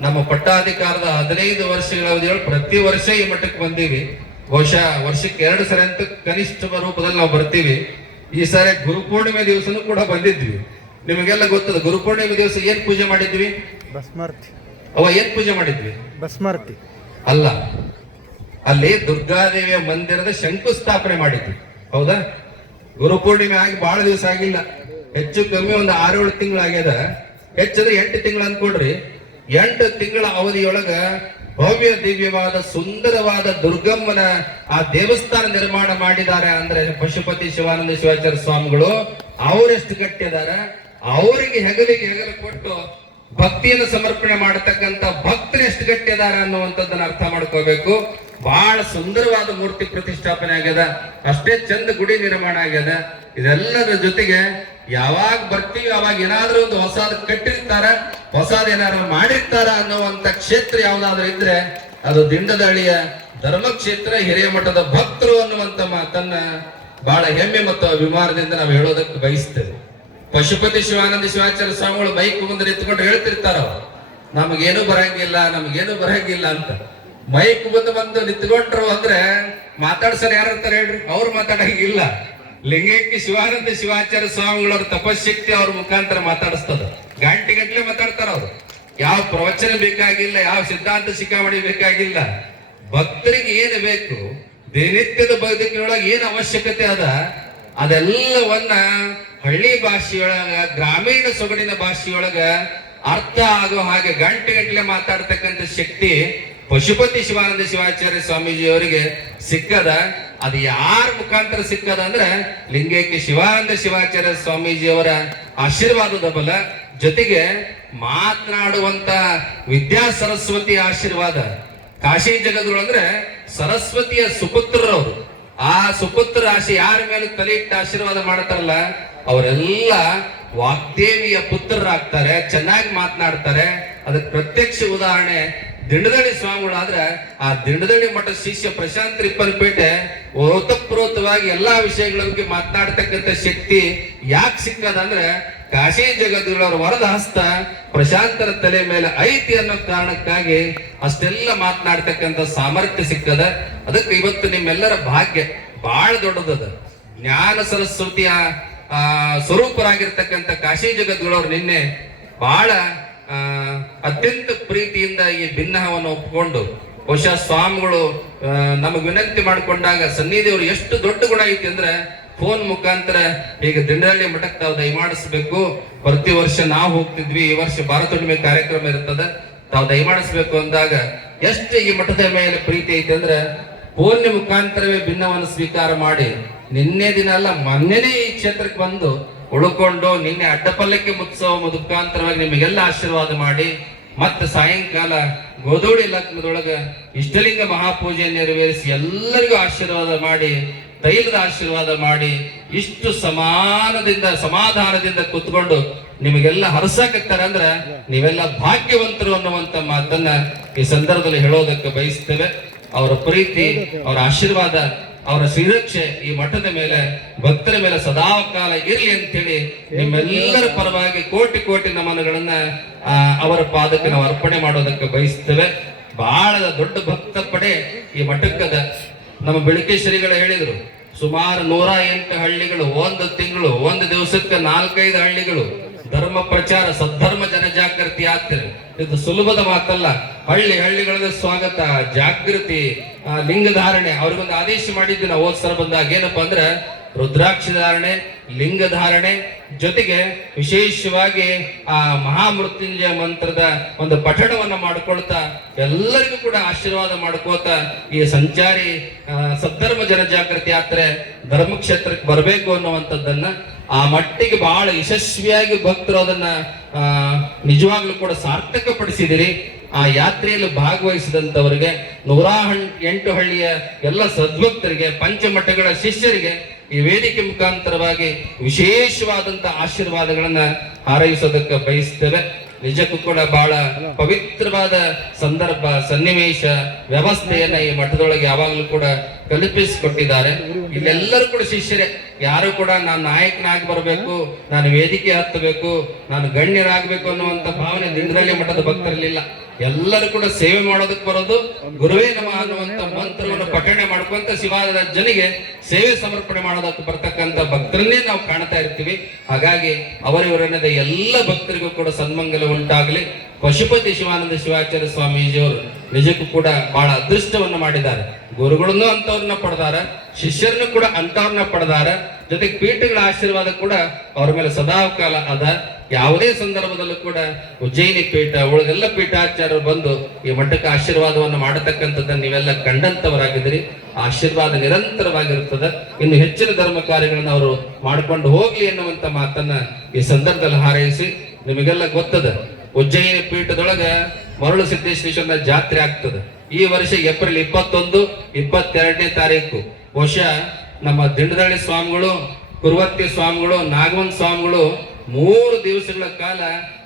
ನಮ್ಮ ಪಟ್ಟಾಧಿಕಾರದ ಹದಿನೈದು ವರ್ಷಗಳ ಅವಧಿಯೊಳಗೆ ಪ್ರತಿ ವರ್ಷ ಈ ಮಠಕ್ಕೆ ಬಂದೀವಿ. ಬಹುಶಃ ವರ್ಷಕ್ಕೆ ಎರಡು ಸರಿ ಅಂತ ಕನಿಷ್ಠ ರೂಪದಲ್ಲಿ ನಾವು ಬರ್ತೀವಿ. ಈ ಸಾರಿ ಗುರುಪೂರ್ಣಿಮೆ ದಿವಸನೂ ಕೂಡ ಬಂದಿದ್ವಿ. ನಿಮಗೆಲ್ಲ ಗೊತ್ತದ? ಗುರುಪೂರ್ಣಿಮೆ ದಿವಸ ಏನ್ ಪೂಜೆ ಮಾಡಿದ್ವಿ? ಭಸ್ಮಾರ್ತಿ. ಅವ ಏನ್ ಪೂಜೆ ಮಾಡಿದ್ವಿ? ಭಸ್ಮಾರ್ತಿ. ಅಲ್ಲ ಅಲ್ಲಿ ದುರ್ಗಾದೇವಿಯ ಮಂದಿರದ ಶಂಕುಸ್ಥಾಪನೆ ಮಾಡಿದ್ವಿ ಹೌದಾ? ಗುರುಪೂರ್ಣಿಮೆ ಆಗಿ ಬಹಳ ದಿವಸ ಆಗಿಲ್ಲ. ಹೆಚ್ಚು ಕಮ್ಮಿ ಒಂದು ಆರೇಳು ತಿಂಗಳು ಆಗ್ಯದ. ಹೆಚ್ಚದ ಎಂಟು ತಿಂಗಳು ಅನ್ಕೊಡ್ರಿ. ಎಂಟು ತಿಂಗಳ ಅವಧಿಯೊಳಗ ಭವ್ಯ ದಿವ್ಯವಾದ ಸುಂದರವಾದ ದುರ್ಗಮ್ಮನ ಆ ದೇವಸ್ಥಾನ ನಿರ್ಮಾಣ ಮಾಡಿದ್ದಾರೆ ಅಂದ್ರೆ ಪಶುಪತಿ ಶಿವಾನಂದ ಶಿವಾಚಾರ್ಯ ಸ್ವಾಮಿಗಳು. ಅವರೆಷ್ಟು ಕಟ್ಟಿದಾರ ಅವರಿಗೆ ಹೆಗಲಿಗೆ ಹೆಗಲು ಕೊಟ್ಟು ಭಕ್ತಿಯನ್ನು ಸಮರ್ಪಣೆ ಮಾಡತಕ್ಕಂತ ಭಕ್ತರು ಎಷ್ಟು ಗಟ್ಟಿದಾರ ಅನ್ನುವಂಥದ್ದನ್ನ ಅರ್ಥ ಮಾಡ್ಕೋಬೇಕು. ಬಹಳ ಸುಂದರವಾದ ಮೂರ್ತಿ ಪ್ರತಿಷ್ಠಾಪನೆ ಆಗ್ಯದ. ಅಷ್ಟೇ ಚಂದ ಗುಡಿ ನಿರ್ಮಾಣ ಆಗ್ಯದ. ಇದೆಲ್ಲದರ ಜೊತೆಗೆ ಯಾವಾಗ ಬರ್ತೀವಿ, ಅವಾಗ ಏನಾದ್ರೂ ಒಂದು ಹೊಸದ ಕಟ್ಟಿರ್ತಾರ, ಹೊಸದ ಏನಾದ್ರು ಮಾಡಿರ್ತಾರ ಅನ್ನುವಂತ ಕ್ಷೇತ್ರ ಯಾವ್ದಾದ್ರು ಇದ್ರೆ ಅದು ದಿಂಡದಳ್ಳಿಯ ಧರ್ಮಕ್ಷೇತ್ರ ಹಿರೇಮಠದ ಭಕ್ತರು ಅನ್ನುವಂತ ಮಾತನ್ನ ಬಹಳ ಹೆಮ್ಮೆ ಮತ್ತು ಅಭಿಮಾನದಿಂದ ನಾವು ಹೇಳೋದಕ್ಕೆ ಬಯಸ್ತೇವೆ. ಪಶುಪತಿ ಶಿವಾನಂದ ಶಿವಾಚಾರ್ಯ ಸ್ವಾಮಿಗಳು ಬೈಕ್ ಮುಂದೆ ನಿಂತ್ಕೊಂಡು ಹೇಳ್ತಿರ್ತಾರ? ನಮಗೇನು ಬರಂಗಿಲ್ಲ ನಮಗೇನು ಬರಂಗಿಲ್ಲ ಅಂತ. ಮೈಕ್ ಮುಂದೆ ಬಂದು ನಿಂತ್ಕೊಂಡ್ರು ಅಂದ್ರೆ ಮಾತಾಡ್ಸರ್ ಯಾರು ಹೇಳ್ರಿ? ಅವ್ರು ಮಾತಾಡಂಗಿಲ್ಲ. ಲಿಂಗೈಕ್ಯ ಶಿವಾನಂದ ಶಿವಾಚಾರ್ಯ ಸ್ವಾಮಿಗಳವ್ರ ತಪಶಕ್ತಿ ಅವ್ರ ಮುಖಾಂತರ ಮಾತಾಡಿಸ್ತದ. ಗಂಟೆ ಗಂಟ್ಲೆ ಮಾತಾಡ್ತಾರ ಅವ್ರು. ಯಾವ ಪ್ರವಚನ ಬೇಕಾಗಿಲ್ಲ, ಯಾವ ಸಿದ್ಧಾಂತ ಶಿಖಾವಣಿ ಬೇಕಾಗಿಲ್ಲ. ಭಕ್ತರಿಗೆ ಏನು ಬೇಕು? ದಿನನಿತ್ಯದ ಬದುಕಿನೊಳಗೆ ಏನು ಅವಶ್ಯಕತೆ ಅದ? ಅದೆಲ್ಲವನ್ನ ಹಳ್ಳಿ ಭಾಷೆಯೊಳಗ, ಗ್ರಾಮೀಣ ಸೊಗಡಿನ ಭಾಷೆಯೊಳಗ ಅರ್ಥ ಆಗೋ ಹಾಗೆ ಗಂಟೆ ಗಂಟಲೆ ಮಾತಾಡ್ತಕ್ಕಂಥ ಶಕ್ತಿ ಪಶುಪತಿ ಶಿವಾನಂದ ಶಿವಾಚಾರ್ಯ ಸ್ವಾಮೀಜಿ ಅವರಿಗೆ ಸಿಕ್ಕದ. ಅದು ಯಾರ ಮುಖಾಂತರ ಸಿಕ್ಕದ ಅಂದ್ರೆ ಲಿಂಗೈಕ್ಯ ಶಿವಾನಂದ ಶಿವಾಚಾರ್ಯ ಸ್ವಾಮೀಜಿಯವರ ಆಶೀರ್ವಾದದ ಬಲ ಜೊತೆಗೆ ಮಾತನಾಡುವಂತ ವಿದ್ಯಾ ಸರಸ್ವತಿ ಆಶೀರ್ವಾದ. ಕಾಶಿ ಜಗದ್ರು ಅಂದ್ರೆ ಸರಸ್ವತಿಯ ಸುಪುತ್ರರವರು. ಆ ಸುಪುತ್ರ ರಾಶಿ ಯಾರ ಮೇಲೆ ತಲೆ ಇಟ್ಟು ಆಶೀರ್ವಾದ ಮಾಡ್ತಾರಲ್ಲ ಅವರೆಲ್ಲ ವಾಗ್ದೇವಿಯ ಪುತ್ರರಾಗ್ತಾರೆ, ಚೆನ್ನಾಗಿ ಮಾತನಾಡ್ತಾರೆ. ಅದಕ್ಕೆ ಪ್ರತ್ಯಕ್ಷ ಉದಾಹರಣೆ ದಿಂಡದಳ್ಳಿ ಸ್ವಾಮಿಗಳಾದ್ರೆ, ಆ ದಿಂಡದಳ್ಳಿ ಮಠದ ಶಿಷ್ಯ ಪ್ರಶಾಂತ್ ರಿಪ್ಪನ್ಪೇಟೆ ಓತಪ್ರೋತವಾಗಿ ಎಲ್ಲಾ ವಿಷಯಗಳ ಬಗ್ಗೆ ಮಾತನಾಡ್ತಕ್ಕಂಥ ಶಕ್ತಿ ಯಾಕೆ ಸಿಕ್ಕದಂದ್ರೆ ಕಾಶಿ ಜಗದ್ಗಳವರು ವರದ ಹಸ್ತ ಪ್ರಶಾಂತರ ತಲೆ ಮೇಲೆ ಐತಿ ಅನ್ನೋ ಕಾರಣಕ್ಕಾಗಿ ಅಷ್ಟೆಲ್ಲ ಮಾತನಾಡ್ತಕ್ಕಂಥ ಸಾಮರ್ಥ್ಯ ಸಿಕ್ಕದ. ಅದಕ್ಕೆ ಇವತ್ತು ನಿಮ್ಮೆಲ್ಲರ ಭಾಗ್ಯ ಬಹಳ ದೊಡ್ಡದದ. ಜ್ಞಾನ ಸರಸ್ವತಿಯ ಆ, ಸ್ವರೂಪರಾಗಿರ್ತಕ್ಕಂಥ ಕಾಶಿ ಜಗದ್ಗುರವ್ರು ನಿನ್ನೆ ಬಹಳ ಅತ್ಯಂತ ಪ್ರೀತಿಯಿಂದ ಈ ಭಿನ್ನಹವನ್ನು ಒಪ್ಪಿಕೊಂಡು ಬಹುಶಃ ಸ್ವಾಮಿಗಳು ನಮಗೆ ವಿನಂತಿ ಮಾಡಿಕೊಂಡಾಗ ಸನ್ನಿಧಿಯವರು ಎಷ್ಟು ದೊಡ್ಡ ಗುಣ ಐತಿ ಅಂದ್ರೆ ಫೋನ್ ಮುಖಾಂತರ ಈಗ ದಿಂಡಹಳ್ಳಿ ಮಠಕ್ಕೆ ತಾವು ದಯಮಾಡಿಸ್ಬೇಕು. ಪ್ರತಿ ವರ್ಷ ನಾವು ಹೋಗ್ತಿದ್ವಿ, ಈ ವರ್ಷ ಭಾರತೊಡಿಮೆ ಕಾರ್ಯಕ್ರಮ ಇರ್ತದೆ, ತಾವು ದಯಮಾಡಿಸ್ಬೇಕು ಅಂದಾಗ ಎಷ್ಟು ಈ ಮಠದ ಮೇಲೆ ಪ್ರೀತಿ ಐತಿ ಅಂದ್ರೆ ಫೋನ್ ಮುಖಾಂತರವೇ ಭಿನ್ನವನ್ನು ಸ್ವೀಕಾರ ಮಾಡಿ ನಿನ್ನೆ ದಿನ ಅಲ್ಲ, ಮೊನ್ನೆನೇ ಈ ಕ್ಷೇತ್ರಕ್ಕೆ ಬಂದು ಉಳ್ಕೊಂಡು ನಿನ್ನೆ ಅಡ್ಡಪಲ್ಲಕ್ಕೆ ಮುತ್ಸವ ಮುಖಾಂತರವಾಗಿ ನಿಮಗೆಲ್ಲ ಆಶೀರ್ವಾದ ಮಾಡಿ ಮತ್ತೆ ಸಾಯಂಕಾಲ ಗೋಧೂಳಿ ಲಗ್ನದೊಳಗ ಇಷ್ಟಲಿಂಗ ಮಹಾಪೂಜೆ ನೆರವೇರಿಸಿ ಎಲ್ಲರಿಗೂ ಆಶೀರ್ವಾದ ಮಾಡಿ, ತೈಲದ ಆಶೀರ್ವಾದ ಮಾಡಿ, ಇಷ್ಟು ಸಮಾನದಿಂದ, ಸಮಾಧಾನದಿಂದ ಕೂತ್ಕೊಂಡು ನಿಮಗೆಲ್ಲ ಹರಸಾಕತ್ತಾರೆ ಅಂದ್ರೆ ನೀವೆಲ್ಲ ಭಾಗ್ಯವಂತರು ಅನ್ನುವಂತ ಮಾತನ್ನ ಈ ಸಂದರ್ಭದಲ್ಲಿ ಹೇಳೋದಕ್ಕೆ ಬಯಸ್ತೇವೆ. ಅವರ ಪ್ರೀತಿ, ಅವರ ಆಶೀರ್ವಾದ, ಅವರ ಶ್ರೀರಕ್ಷೆ ಈ ಮಠದ ಮೇಲೆ, ಭಕ್ತರ ಮೇಲೆ ಸದಾ ಕಾಲ ಇರಲಿ ಅಂತೇಳಿ ನಿಮ್ಮೆಲ್ಲರ ಪರವಾಗಿ ಕೋಟಿ ಕೋಟಿ ನಮನಗಳನ್ನ ಅವರ ಪಾದಕ್ಕೆ ನಾವು ಅರ್ಪಣೆ ಮಾಡೋದಕ್ಕೆ ಬಯಸ್ತೇವೆ. ಬಹಳ ದೊಡ್ಡ ಭಕ್ತ ಪಡೆ ಈ ಮಠಕ್ಕದ. ನಮ್ಮ ಬೆಳಕೆ ಶ್ರೀಗಳು ಹೇಳಿದ್ರು, ಸುಮಾರು ನೂರ ಎಂಟು ಹಳ್ಳಿಗಳು, ಒಂದು ತಿಂಗಳು, ಒಂದು ದಿವಸಕ್ಕೆ ನಾಲ್ಕೈದು ಹಳ್ಳಿಗಳು. ಧರ್ಮ ಪ್ರಚಾರ, ಸದ್ಧರ್ಮ ಜನಜಾಗೃತಿ ಆಗ್ತದೆ. ಇದು ಸುಲಭದ ಮಾತಲ್ಲ. ಹಳ್ಳಿ ಹಳ್ಳಿಗಳಲ್ಲಿ ಸ್ವಾಗತ, ಜಾಗೃತಿ ಲಿಂಗ ಧಾರಣೆ ಅವ್ರಿಗೊಂದು ಆದೇಶ ಮಾಡಿದ್ದು ನಾವು ಹೋದ್ ಬಂದಾಗ. ಏನಪ್ಪಾ ಅಂದ್ರೆ, ರುದ್ರಾಕ್ಷಿ ಧಾರಣೆ, ಲಿಂಗ ಧಾರಣೆ ಜೊತೆಗೆ ವಿಶೇಷವಾಗಿ ಆ ಮಹಾಮೃತ್ಯುಂಜಯ ಮಂತ್ರದ ಒಂದು ಪಠಣವನ್ನ ಮಾಡ್ಕೊಳ್ತಾ ಎಲ್ಲರಿಗೂ ಕೂಡ ಆಶೀರ್ವಾದ ಮಾಡ್ಕೋತ ಈ ಸಂಚಾರಿ ಸದ್ಧರ್ಮ ಜನ ಜಾಗೃತಿ ಯಾತ್ರೆ ಧರ್ಮಕ್ಷೇತ್ರಕ್ಕೆ ಬರಬೇಕು ಅನ್ನುವಂಥದ್ದನ್ನ ಆ ಮಟ್ಟಿಗೆ ಬಹಳ ಯಶಸ್ವಿಯಾಗಿ ಭಕ್ತರು ಅದನ್ನ ನಿಜವಾಗ್ಲೂ ಕೂಡ ಸಾರ್ಥಕಪಡಿಸಿದಿರಿ. ಆ ಯಾತ್ರೆಯಲ್ಲಿ ಭಾಗವಹಿಸಿದಂತವರಿಗೆ ನೂರ ಎಂಟು ಹಳ್ಳಿಯ ಎಲ್ಲ ಸದ್ಭಕ್ತರಿಗೆ, ಪಂಚಮಠಗಳ ಶಿಷ್ಯರಿಗೆ ಈ ವೇದಿಕೆ ಮುಖಾಂತರವಾಗಿ ವಿಶೇಷವಾದಂತ ಆಶೀರ್ವಾದಗಳನ್ನ ಹಾರೈಸೋದಕ್ಕೆ ಬಯಸ್ತೇವೆ. ನಿಜಕ್ಕೂ ಕೂಡ ಬಹಳ ಪವಿತ್ರವಾದ ಸಂದರ್ಭ, ಸನ್ನಿವೇಶ, ವ್ಯವಸ್ಥೆಯನ್ನ ಈ ಮಠದೊಳಗೆ ಯಾವಾಗಲೂ ಕೂಡ ಕಲ್ಪಿಸಿಕೊಟ್ಟಿದ್ದಾರೆ. ಇಲ್ಲೆಲ್ಲರೂ ಕೂಡ ಶಿಷ್ಯರೇ ಯಾರು ಕೂಡ ನಾನು ನಾಯಕನಾಗಿ ಬರಬೇಕು ನಾನು ವೇದಿಕೆ ಹತ್ತಬೇಕು ನಾನು ಗಣ್ಯರಾಗಬೇಕು ಅನ್ನುವಂತ ಭಾವನೆ ದಿಂಡದಲ್ಲಿ ಮಠದ ಭಕ್ತರಲ್ಲಿಲ್ಲ. ಎಲ್ಲರೂ ಕೂಡ ಸೇವೆ ಮಾಡೋದಕ್ಕೆ ಬರೋದು ಗುರುವೇ ನಮ ಅನ್ನುವಂತ ಮಂತ್ರವನ್ನು ಪಠಣೆ ಮಾಡ್ಕೊಂತ ಶಿವಾದ ಜನಿಗೆ ಸೇವೆ ಸಮರ್ಪಣೆ ಮಾಡೋದಕ್ಕೆ ಬರ್ತಕ್ಕಂತ ಭಕ್ತರನ್ನೇ ನಾವು ಕಾಣ್ತಾ ಇರ್ತೀವಿ. ಹಾಗಾಗಿ ಅವರಿವರನ್ನದ ಎಲ್ಲ ಭಕ್ತರಿಗೂ ಕೂಡ ಸನ್ಮಂಗಲ ಉಂಟಾಗಲಿ. ಪಶುಪತಿ ಶಿವಾನಂದ ಶಿವಾಚಾರ್ಯ ಸ್ವಾಮೀಜಿಯವರು ನಿಜಕ್ಕೂ ಕೂಡ ಬಹಳ ಅದೃಷ್ಟವನ್ನು ಮಾಡಿದ್ದಾರೆ. ಗುರುಗಳನ್ನು ಅಂತವ್ರನ್ನ ಪಡೆದಾರ, ಶಿಷ್ಯರನ್ನು ಕೂಡ ಅಂತವ್ರನ್ನ ಪಡೆದಾರ. ಜೊತೆಗೆ ಪೀಠಗಳ ಆಶೀರ್ವಾದ ಕೂಡ ಅವ್ರ ಮೇಲೆ ಸದಾಕಾಲ ಅದ. ಯಾವುದೇ ಸಂದರ್ಭದಲ್ಲೂ ಕೂಡ ಉಜ್ಜಯಿನಿ ಪೀಠ ಉಳಿದೆಲ್ಲ ಪೀಠಾಚಾರ್ಯರು ಬಂದು ಈ ಮಠಕ್ಕೆ ಆಶೀರ್ವಾದವನ್ನು ಮಾಡತಕ್ಕಂಥದ್ದನ್ನು ನೀವೆಲ್ಲ ಕಂಡಂತವರಾಗಿದ್ರಿ ಆಶೀರ್ವಾದ ನಿರಂತರವಾಗಿರುತ್ತದೆ. ಇನ್ನು ಹೆಚ್ಚಿನ ಧರ್ಮ ಕಾರ್ಯಗಳನ್ನು ಅವರು ಮಾಡ್ಕೊಂಡು ಹೋಗ್ಲಿ ಎನ್ನುವಂತ ಮಾತನ್ನ ಈ ಸಂದರ್ಭದಲ್ಲಿ ಹಾರೈಸಿ ನಿಮಗೆಲ್ಲ ಗೊತ್ತದ. ಉಜ್ಜಯಿನಿ ಪೀಠದೊಳಗ ಮರಳು ಸಿದ್ದೇಶ್ವರ ಜಾತ್ರೆ ಆಗ್ತದೆ. ಈ ವರ್ಷ ಏಪ್ರಿಲ್ ಇಪ್ಪತ್ತೊಂದು, ಇಪ್ಪತ್ತೆರಡನೇ ತಾರೀಕು. ಬಹುಶಃ ನಮ್ಮ ದಿಂಡದಳ್ಳಿ ಸ್ವಾಮಿಗಳು, ಕುರುವತ್ತಿ ಸ್ವಾಮಿಗಳು ನಾಗವನ್ ಸ್ವಾಮಿಗಳು ಮೂರು ದಿವಸಗಳ ಕಾಲ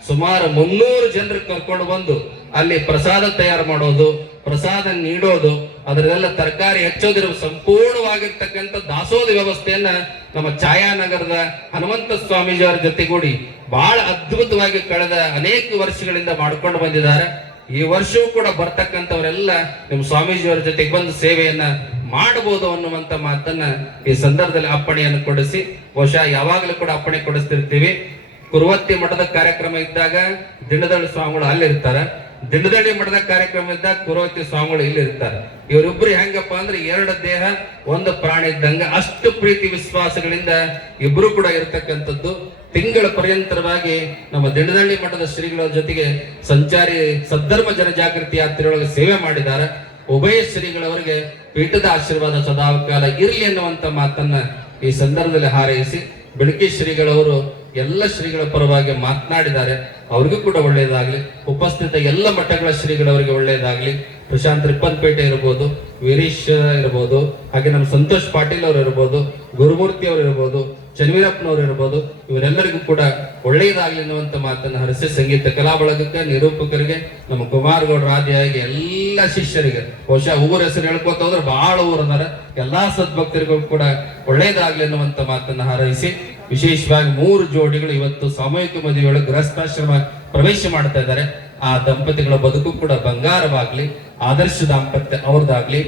ಸುಮಾರು ಮುನ್ನೂರು ಜನರು ಕರ್ಕೊಂಡು ಬಂದು ಅಲ್ಲಿ ಪ್ರಸಾದ ತಯಾರು ಮಾಡೋದು, ಪ್ರಸಾದ ನೀಡೋದು, ಅದರಲ್ಲೆಲ್ಲ ತರಕಾರಿ ಹೆಚ್ಚೋದಿರುವ ಸಂಪೂರ್ಣವಾಗಿರ್ತಕ್ಕಂಥ ದಾಸೋದ ವ್ಯವಸ್ಥೆಯನ್ನ ನಮ್ಮ ಛಾಯಾನಗರದ ಹನುಮಂತ ಸ್ವಾಮೀಜಿಯವರ ಜೊತೆಗೂಡಿ ಬಹಳ ಅದ್ಭುತವಾಗಿ ಕಳೆದ ಅನೇಕ ವರ್ಷಗಳಿಂದ ಮಾಡ್ಕೊಂಡು ಬಂದಿದ್ದಾರೆ. ಈ ವರ್ಷವೂ ಕೂಡ ಬರ್ತಕ್ಕಂಥವರೆಲ್ಲ ನಿಮ್ಮ ಸ್ವಾಮೀಜಿಯವರ ಜೊತೆಗೆ ಬಂದು ಸೇವೆಯನ್ನ ಮಾಡಬಹುದು ಅನ್ನುವಂತ ಮಾತನ್ನ ಈ ಸಂದರ್ಭದಲ್ಲಿ ಅಪ್ಪಣೆಯನ್ನು ಕೊಡಿಸಿ, ಬಹುಶಃ ಯಾವಾಗಲೂ ಕೂಡ ಅಪ್ಪಣೆ ಕೊಡಿಸ್ತಿರ್ತೀವಿ. ಕುರುವತ್ತಿ ಮಠದ ಕಾರ್ಯಕ್ರಮ ಇದ್ದಾಗ ದಿಂಡದಳ್ಳಿ ಸ್ವಾಮಿಗಳು ಅಲ್ಲಿರ್ತಾರ. ದಿಂಡದಳ್ಳಿ ಮಠದ ಕಾರ್ಯಕ್ರಮ ಇದ್ದಾಗ ಕುರುವತ್ತಿ ಸ್ವಾಮಿಗಳು ಇಲ್ಲಿ ಇರ್ತಾರೆ ಇವರಿಬ್ರು ಹೆಂಗಪ್ಪ ಅಂದ್ರೆ ಎರಡು ದೇಹ, ಒಂದು ಪ್ರಾಣಿ ಇದ್ದಂಗ ಅಷ್ಟು ಪ್ರೀತಿ ವಿಶ್ವಾಸಗಳಿಂದ ಇಬ್ರು ಕೂಡ ಇರತಕ್ಕಂಥದ್ದು. ತಿಂಗಳ ಪರ್ಯಂತರವಾಗಿ ನಮ್ಮ ದಿಂಡದಳ್ಳಿ ಮಠದ ಶ್ರೀಗಳ ಜೊತೆಗೆ ಸಂಚಾರಿ, ಸದ್ಧರ್ಮ ಜನಜಾಗೃತಿ ಯಾತ್ರೆಯೊಳಗೆ ಸೇವೆ ಮಾಡಿದ್ದಾರೆ. ಉಭಯ ಶ್ರೀಗಳವರಿಗೆ ಪೀಠದ ಆಶೀರ್ವಾದ ಸದಾಕಾಲ ಇರಲಿ ಎನ್ನುವಂತ ಮಾತನ್ನ ಈ ಸಂದರ್ಭದಲ್ಲಿ ಹಾರೈಸಿ ಬೆಳಕಿ ಶ್ರೀಗಳವರು ಎಲ್ಲ ಶ್ರೀಗಳ ಪರವಾಗಿ ಮಾತನಾಡಿದ್ದಾರೆ. ಅವ್ರಿಗೂ ಕೂಡ ಒಳ್ಳೆಯದಾಗಲಿ. ಉಪಸ್ಥಿತ ಎಲ್ಲ ಮಠಗಳ ಶ್ರೀಗಳವರಿಗೆ ಒಳ್ಳೆಯದಾಗ್ಲಿ. ಪ್ರಶಾಂತ್ ರಿಪ್ಪನ್ಪೇಟೆ ಇರ್ಬೋದು, ವೀರೀಶ್ ಇರ್ಬೋದು, ಹಾಗೆ ನಮ್ಮ ಸಂತೋಷ್ ಪಾಟೀಲ್ ಅವರು ಇರ್ಬೋದು, ಗುರುಮೂರ್ತಿ ಅವರು ಇರ್ಬೋದು ಚನ್ವೀರಪ್ಪನವರು ಇರ್ಬೋದು, ಇವರೆಲ್ಲರಿಗೂ ಕೂಡ ಒಳ್ಳೆಯದಾಗಲಿ ಅನ್ನುವಂಥ ಮಾತನ್ನು ಹರಸಿ ಸಂಗೀತ ಕಲಾ ಬಳಗಕ್ಕೆ ನಿರೂಪಕರಿಗೆ, ನಮ್ಮ ಕುಮಾರಗೌಡರ ಆದಿಯಾಗಿ ಎಲ್ಲ ಶಿಷ್ಯರಿಗೆ, ಬಹುಶಃ ಊರ ಹೆಸರು ಹೇಳ್ಕೊತ ಹೋದ್ರೆ ಬಹಳ ಊರ್ ಅದಾರ ಎಲ್ಲಾ ಸದ್ಭಕ್ತರಿಗೂ ಕೂಡ ಒಳ್ಳೆಯದಾಗಲಿ ಅನ್ನುವಂಥ ಮಾತನ್ನು ಹಾರೈಸಿ, ವಿಶೇಷವಾಗಿ ಮೂರು ಜೋಡಿಗಳು ಇವತ್ತು ಸಾಮೂಹಿಕ ಮದುವೆಗಳು ಗೃಹಸ್ಥಾಶ್ರಮ ಪ್ರವೇಶ ಮಾಡ್ತಾ ಇದ್ದಾರೆ. ಆ ದಂಪತಿಗಳ ಬದುಕು ಕೂಡ ಬಂಗಾರವಾಗಲಿ, ಆದರ್ಶ ದಾಂಪತ್ಯ ಅವ್ರದ್ದಾಗ್ಲಿ.